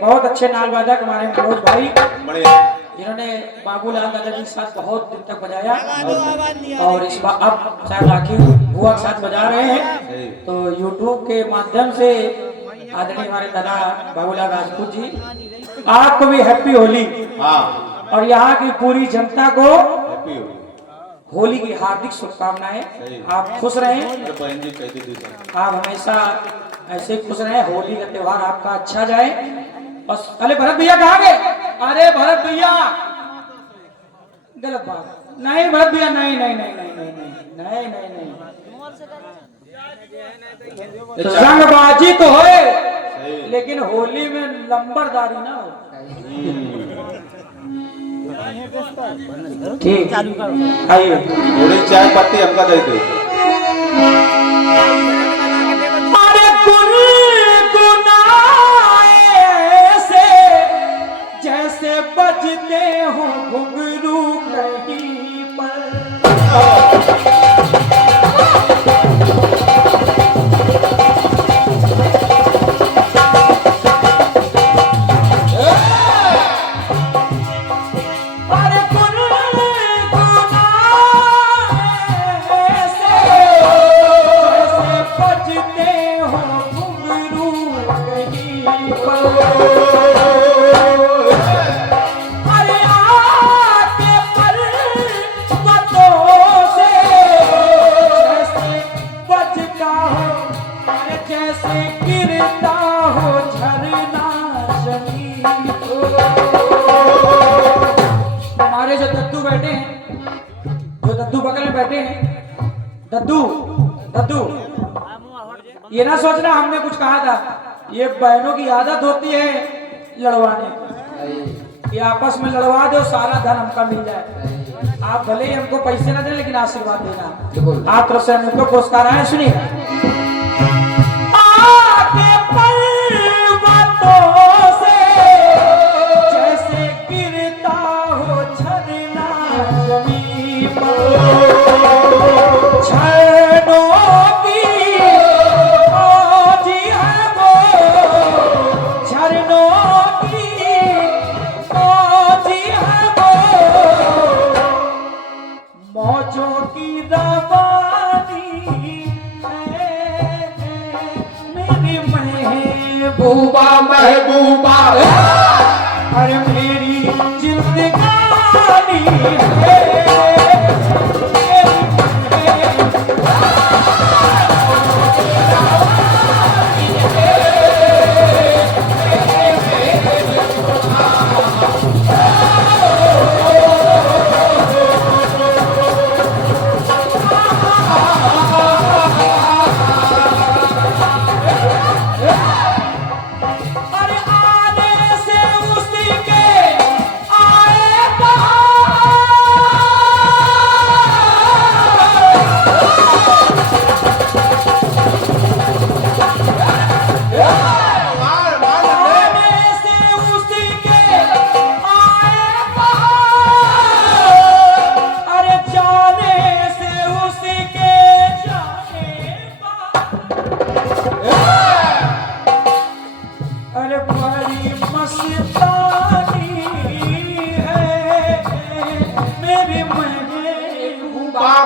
बहुत अच्छे नालवादक हमारे मनोज भाई, जिन्होंने बाबूलाल दादा के साथ बहुत दिन तक बजाया, और इस बार अब शायद राखी बुआ के साथ बजा रहे हैं। तो यूट्यूब के माध्यम से आदरणीय हमारे दादा बाबूलाल राजपूत जी, आपको भी हैप्पी होली। और यहाँ की पूरी जनता को होली की हार्दिक शुभकामनाएं। आप खुश रहें, आप हमेशा ऐसे खुश रहें, होली का त्योहार आपका अच्छा जाए। बस। अरे भरत भैया कहाँ गए? अरे भरत भैया, गलत बात। नहीं भरत भैया, नहीं नहीं नहीं नहीं नहीं नहीं नहीं नहीं नहीं, रंगबाजी तो होए लेकिन होली में लंबरदारी ना हो। ठीक, आइए थोड़ी चाय पत्ती हमका दे दो। अरे से जैसे बजते हो घुंघरू कहीं पर। दद्दू दद्दू, ये ना सोचना हमने कुछ कहा था, ये बहनों की आदत होती है लड़वाने की। ये आपस में लड़वा दो, सारा धन हमका मिल जाए। आप भले ही हमको पैसे ना दें लेकिन आशीर्वाद देना। आप तरफ से हमको पुरस्कार आए, सुनिए। जैसे गिरता हो झरना जमीन पर, महबूबा महबूबा, अरे मेरी जिंदगानी है।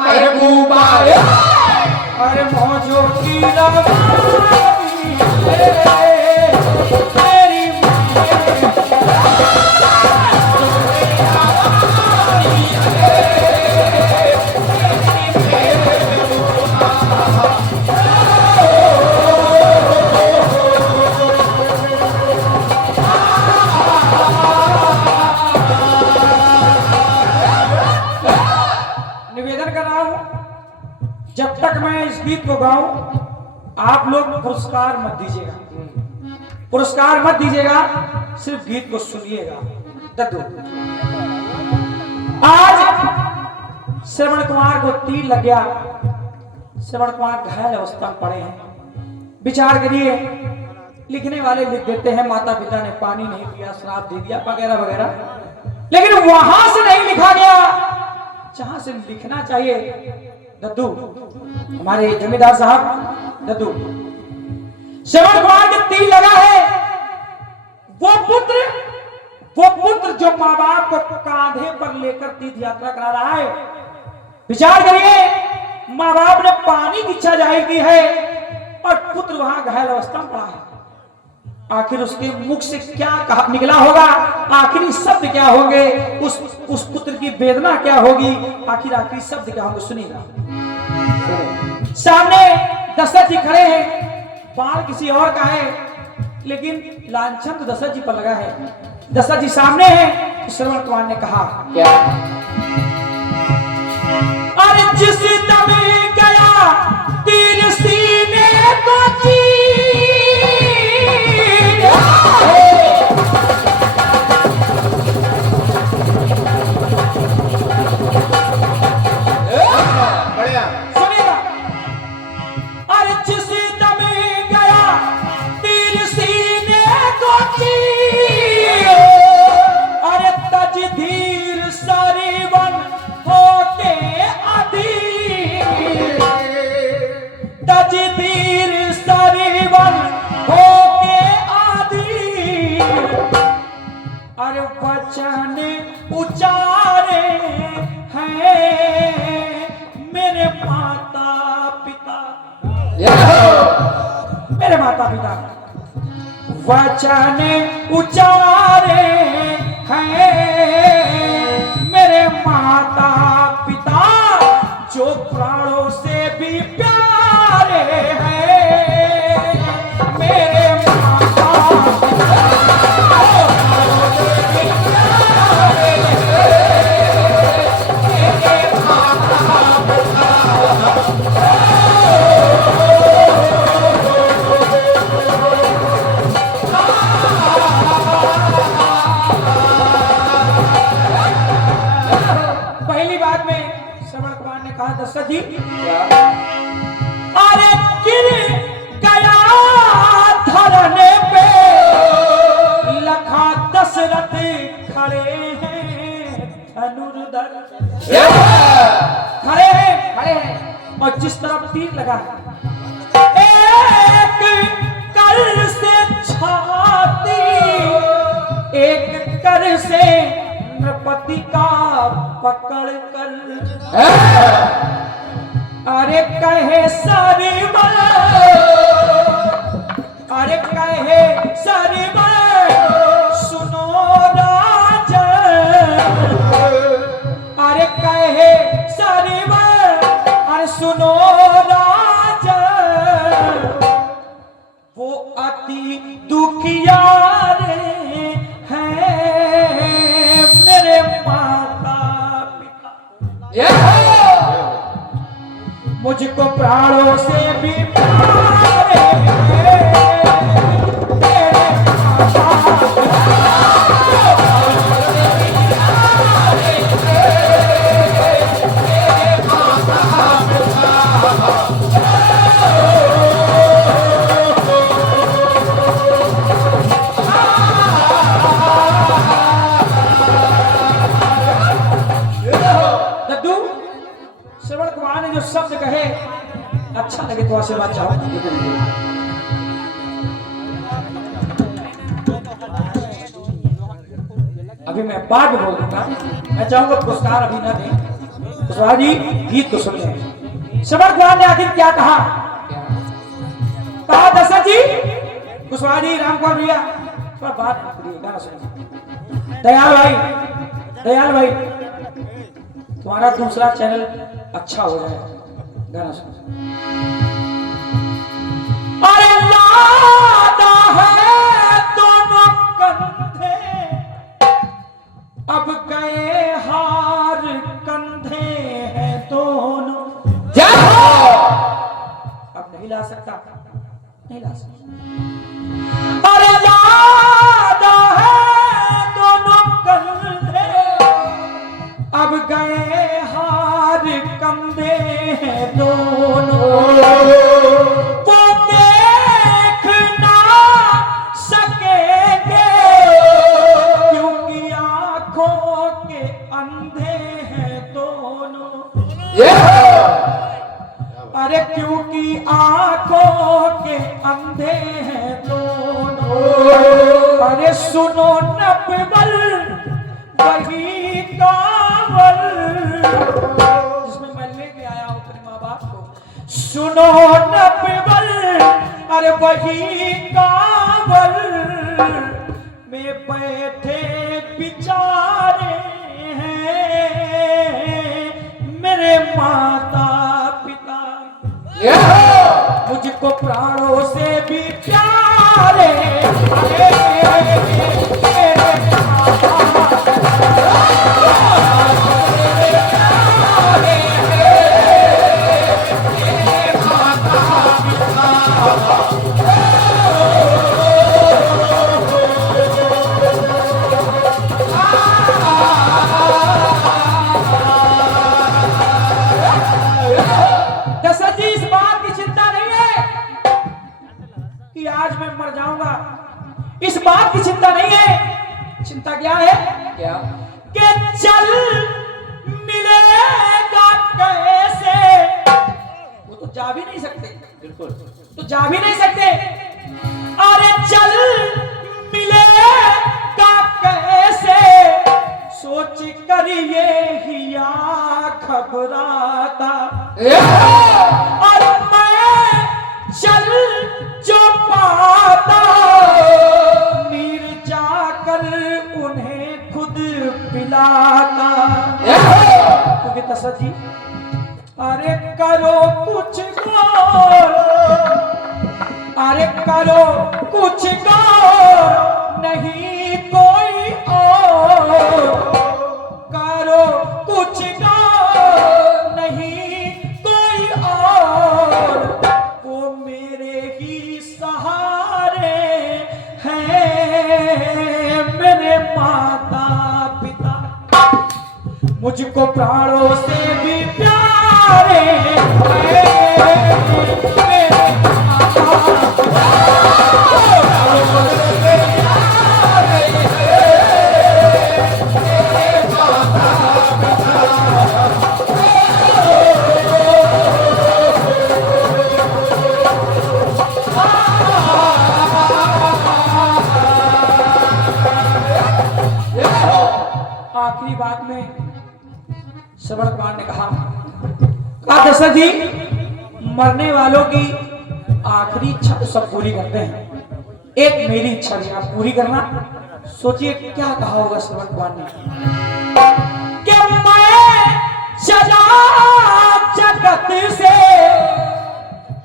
महबूबा, अरे मौजों की रवानी है तेरी निवेदन कर रहा हूं, जब तक मैं इस गीत को गाऊं आप लोग पुरस्कार मत दीजिएगा, पुरस्कार मत दीजिएगा, सिर्फ गीत को सुनिएगा। दद्दू, आज श्रवण कुमार को तीर लग गया, श्रवण कुमार घायल अवस्था में पड़े हैं। विचार करिए, लिखने वाले लिख देते हैं माता पिता ने पानी नहीं पिया, श्राप दे दिया वगैरह वगैरह, लेकिन वहां से नहीं लिखा गया जहां से लिखना चाहिए। दद्दू, हमारे जमींदार साहब, दद्दू, श्रवण कुमार के तीर लगा है, वो पुत्र जो माँ बाप को कांधे पर लेकर तीर्थ यात्रा करा रहा है, विचार करिए, माँ बाप ने पानी की इच्छा जाहिर की है और पुत्र वहां घायल अवस्था में पड़ा है। आखिर उसके मुख से क्या कहा निकला होगा, आखिरी शब्द क्या होंगे, उस पुत्र की वेदना क्या होगी, आखिरी शब्द क्या होंगे, सुनिएगा। सामने दशरथ जी खड़े हैं, बाल किसी और का है, लेकिन लांछन तो दशरथ जी पर लगा है। दशरथ जी सामने हैं, तो श्रवण कुमार ने कहा क्या, अरे जिस दम गया तीर सीने को वचन उचारे हैं मेरे माता पिता, मेरे माता पिता वचन उचारे हैं मेरे माता पिता, जो प्राणों से भी प्यारे हैं मेरे माता पिता। दशरथ जी, अरे गिर गया धरने पे लखा दशरथ खड़े हैं धनुर्धर, खड़े हैं और जिस तरफ तीर लगा है, एक कर से छाती, एक कर से नृपति का पकड़ कर, अरे कहे सरिबल, अरे कहे सरिबल सुनो राजन, अरे कहे सरिबल अरे सुनो राजन, वो अति दुखियारे हैं मेरे माता पिता, मुझको प्राणों से भी प्यारे शब्द कहे, अच्छा लगे तो आशीर्वाद चाहो। अभी मैं बाद में बोल दूंगा, मैं चाहूंगा पुरस्कार अभी ना दें, कुशवाहा जी गीत को सुन लें। श्रवण कुमार ने आखिर क्या कहा, कहा दशरथ जी, कुशवाहा जी, राम कुमार भैया थोड़ा बात करिए, गाना सुनिए। दयाल भाई तुम्हारा दूसरा चैनल अच्छा हो जाए, गाना सुन। अरे लादा है दोनों कंधे, अब गए हार कंधे हैं दोनों, अब नहीं ला सकता, नहीं ला सकता। अरे लादा है दोनों कंधे, अब गए हार कंधे हैं दोनों, वो देख ना सकेंगे क्योंकि आंखों के अंधे हैं दोनों, अरे क्योंकि आंखों के अंधे हैं दोनों, अरे सुनो नपबल वही कावल, जिसमें मैं लेके आया हूं अपने माँ बाप को। सुनो नपबल अरे वही कावल में बैठे बिचारे हैं मेरे माता पिता, मुझको प्राणों से भी प्यारे दशरथ जी, इस बात की चिंता नहीं है कि आज मैं मर जाऊंगा, इस बात की चिंता नहीं है। चिंता क्या है? क्या? कि चल मिलेगा कैसे, वो तो जा भी नहीं सकते, बिल्कुल तो जा भी नहीं सकते। अरे चल मिलेगा कैसे, सोच कर ये हिया घबराता, और मैं चल जो पाता नीर जाकर उन्हें खुद पिलाता। क्योंकि दशरथ जी, अरे करो कुछ गौर, अरे करो कुछ गौर, नहीं कोई और, करो कुछ गौर नहीं कोई और, वो मेरे ही सहारे हैं मेरे माता पिता, मुझको प्राणों से भी प्यारे हैं मेरे माता आखिरी बात में श्रवण कुमार ने कहा दशरथ जी, मरने वालों की आखिरी इच्छा तो सब पूरी करते हैं, एक मेरी इच्छा भी आप पूरी करना। सोचिए क्या कहा होगा श्रवण कुमार ने कि मैं चला जगत से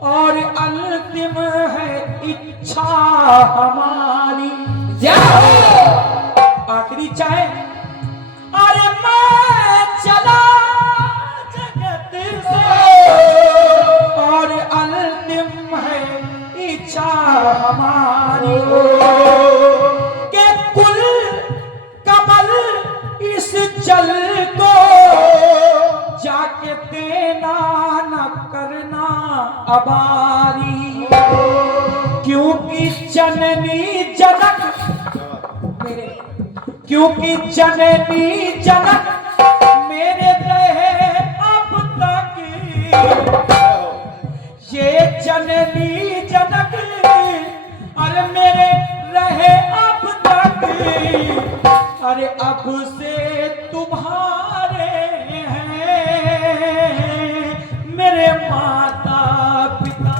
और अंतिम है इच्छा हमारी, आखिरी इच्छा है। अरे मैं चला जगत से और अंतिम है इच्छा हमारी, के कुल कमल इस जल को जाके देना न करना अबारी, क्योंकि जननी जनक मेरे, क्योंकि जननी जनक मेरे रहे अब तक, ये जननी जनक अरे मेरे रहे अब तक, अरे अब से तुम्हारे हैं मेरे माता पिता,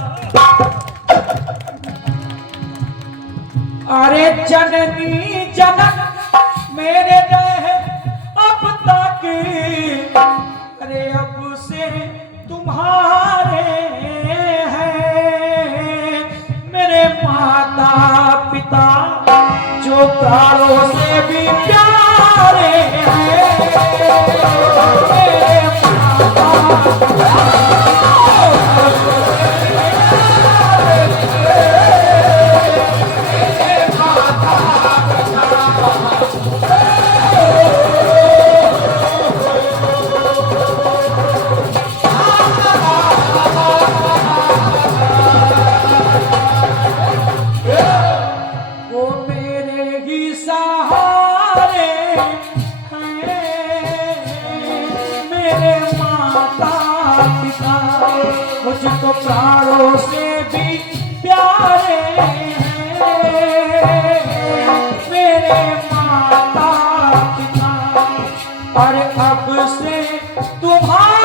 अरे जननी जनक मेरे रहे अब तक, अरे अब से तुम्हारे हैं मेरे माता पिता, जो प्राणों से भी प्यारे हैं मेरे माता मुझको प्राणों से भी प्यारे हैं मेरे माता पिता, और अब से तुम्हारा